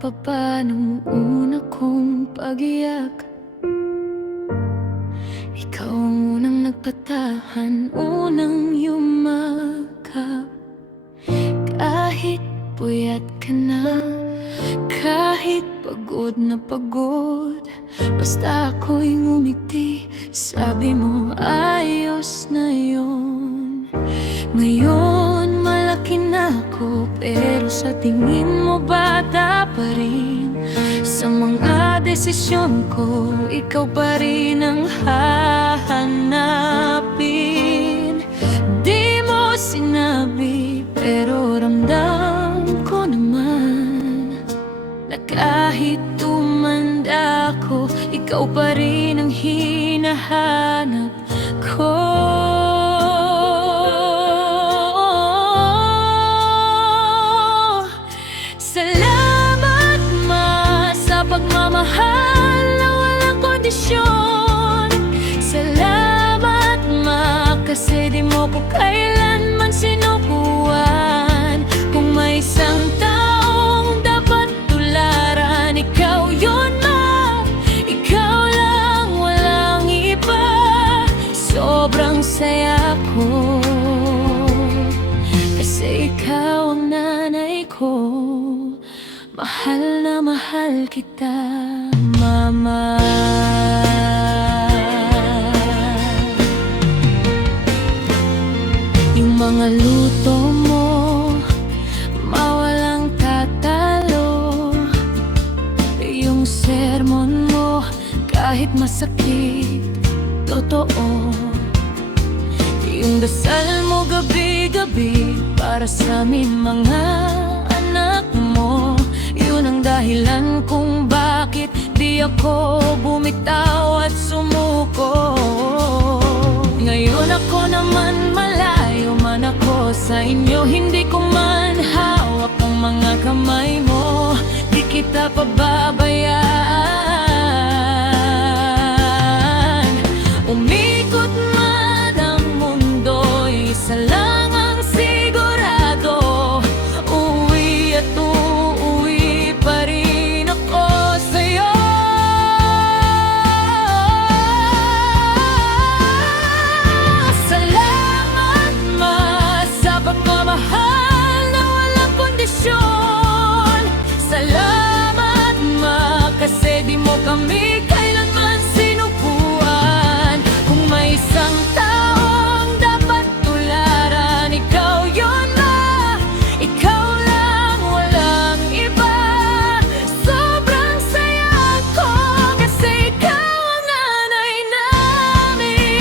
pa ba nung una kong pag-iyak? Ikaw ang unang nagpatahan, unang yumakap. Kahit puyat ka na, kahit pagod na pagod, basta ako'y ngumiti, sabi mo ayos na yun. Ngayon malaki na ako, pero sa tingin mo bata pa rin. Sa mga desisyon ko, ikaw pa rin ang hahanapin. Di mo sinabi, pero ramdam ko naman na kahit tumanda ko, ikaw pa rin ang hinahanap ko. Salamat ma sa pagmamahal na walang kondisyon. Salamat ma kasi di mo ko kailanman sinukuan. Kung may isang taong dapat tularan, ikaw yun ma. Ikaw lang, walang iba. Sobrang saya ko kasi ikaw ang nanay ko. Mahal na mahal kita, mama. Yung mga luto mo, mawalang tatalo. Yung sermon mo, kahit masakit, totoo. Yung dasal mo gabi-gabi para sa amin mga anak mo, yun ang dahilan kung bakit di ako bumitaw at sumuko. Ngayon ako naman malayo man ako sa inyo, hindi ko man hawak ang mga kamay mo. Di kita pababayaan. Umikot man ang mundo, isa lang ang sigurado. Uuwi at uuwi pa rin ako sa'yo. Salamat ma sa pagmamahal na walang kondisyon. Salamat ma kasi di mo kami kailanman sinukuan. Kung may isang taong dapat tularan, ikaw yun ma. Ikaw lang, walang iba. Sobrang saya ko kasi ikaw ang nanay namin.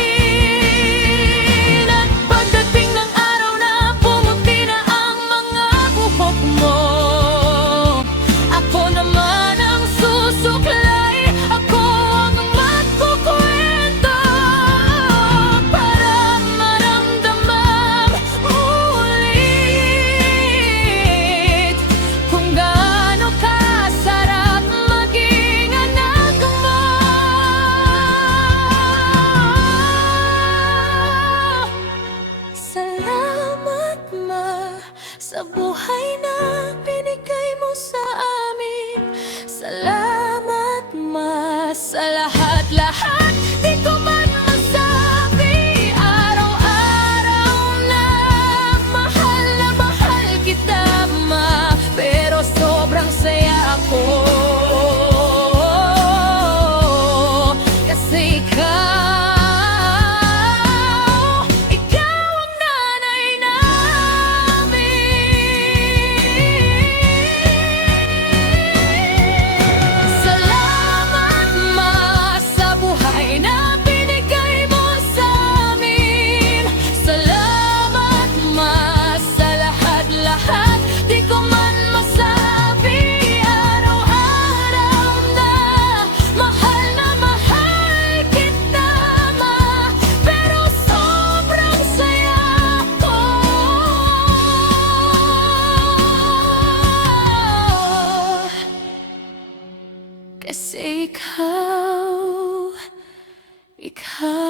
At pagdating ng araw na pumuti na ang mga buhok mo, ako naman ang susuklay. Ako ang magkukwento para maramdaman ulit kung gaano kasarap maging anak mo. Salamat ma sa buhay na binigay mo sa amin. Salamat ma sa lahat-lahat. Di ko man masabi araw-araw na mahal kita ma. Pero sobrang saya ako kasi ikaw ang nanay namin. Salamat ma sa buhay na binigay mo sa amin. Salamat ma sa lahat-lahat. Di ko man masabi araw-araw na mahal kita ma. Pero sobrang saya ko kasi ikaw